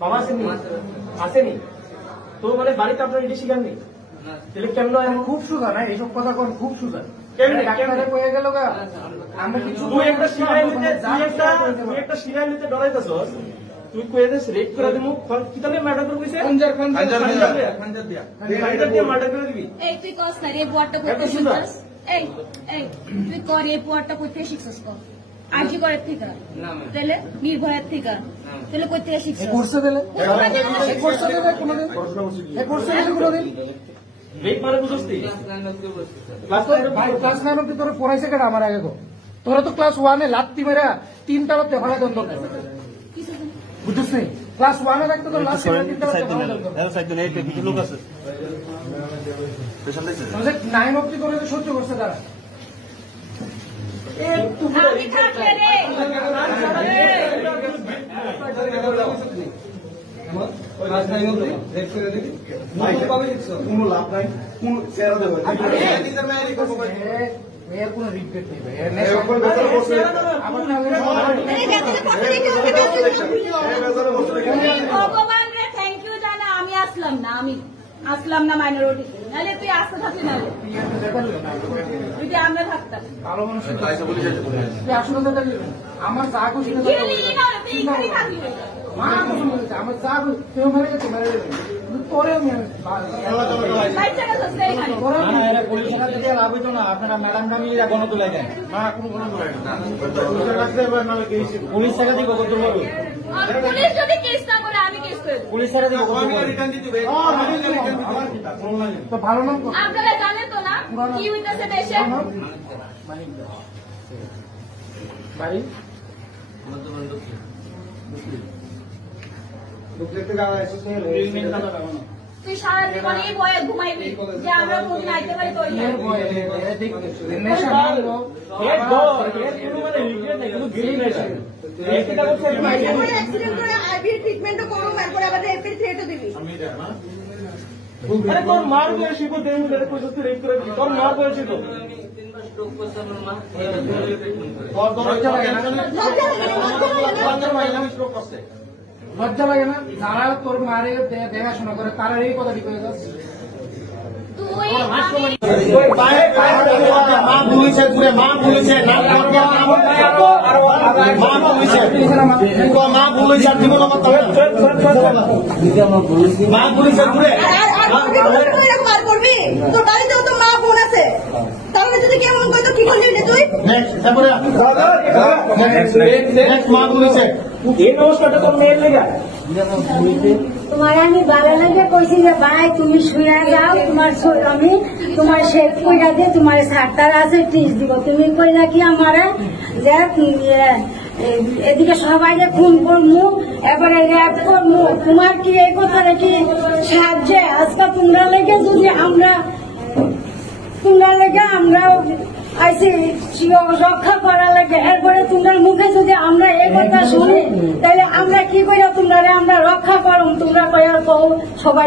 বাবা আসেনি আসেনি তো মানে বাড়িতে আপনার এটি শিখাননি তাহলে কেমন খুব সুদা না এইসব কথা কোন খুব সুদা কেমনে হয়ে গেল গা আমরা কিছু তুই একটা শিরাই নিতে ডরাইতেছ তুই কয়ে দিস রেড করে দিমু কি তাহলে মার্ডার করে কইছে খঞ্জার দিয়া মার্ডার করে দিবি এই তুই কস না রে বুয়াটা করতে শিখছস এই এই তুই কর এই বুয়াটা করতে শিখছস কর আজই করে ঠিক তাহলে নির্ভয়ের ঠিক তাহলে করতে শিখছস করছে দিলে করছে দিলে কোনদিন করছে দিলে কোনদিন রেড মানে বুঝছস ক্লাস 9 অবধি তোর পড়াইছে কেন আমার আগে গো তোরা তো ক্লাস 1 এ লাত্তি মেরা 3টা রাতে হড়া দন্দ বুঝছিস নি ক্লাস 1 এ রাখতে তো লাস্ট 3টা রাতে কিছু লোক আছে পেছনে 9 অবধি তোরা সহ্য করছে তারা একটু আমি থাকলে রে ক্লাস 9 অবধি রেড করে দিবি কবে লিখছো কোনো লাভ নাই কোন শেয়ার দেব টিচার মেয়ে করব এর কোনো রিগ্রেট নেই ভাই এর উপর বেতন করছে আমার নামে ভগবান রে থ্যাংক ইউ জানা আমি আসলাম না মাইনরিটি নালে তুই আসতে থাকলি না যদি আমরা থাকতাম ভালো মানুষের আসলে আমার যা খুশি মা খুশি বলেছে আমার যা কেউ মেরে গেছে মেরে গেছে তোরে আপনারা ম্যাডাম নামিয়ে গণতোলাই দেন না কোনো গণতোলাই পুলিশ টাকা দিব পুলিশ যদি কেস না করে আমি কেস করে পুলিশ টাকা দিব তো ভালো নাম আপনারা জানেন তো না কি হইতেছে দেশে বাড়ি তুই সারা জীবন এই বয়ে ঘুমাইবি যে আমরা কোনদিন আইতে পারি তোর তোর মার বয়সী তোর মার বয়সী তো লজ্জা লাগে না যারা তোর মারে দেখাশোনা করে তারা এই কথা বিপরীত আছে তোর বাড়িতেও তো মা বোন আছে তাহলে যদি কেমন করতো কি করলি তুই তোমার আমি ভালো লাগে কইছি যে ভাই তুমি শুয়ে যাও আমি তোমার শেখ কইরা দিয়ে তোমার সারটার আছে টিস দিব তুমি কইলা কি আমারে যে এদিকে সবাই যে ফোন করমু এবারে র্যাপ করমু তোমার কি এই কথা কি সাহায্য আজকে তোমরা লেগে যদি আমরা আইসি রক্ষা করা লাগে এরপরে তোমার মুখে যদি আমরা এই কথা শুনি তাহলে আমরা কি কইরা তোমরা আমরা রক্ষা করম তোমরা কইয়া কও সবাই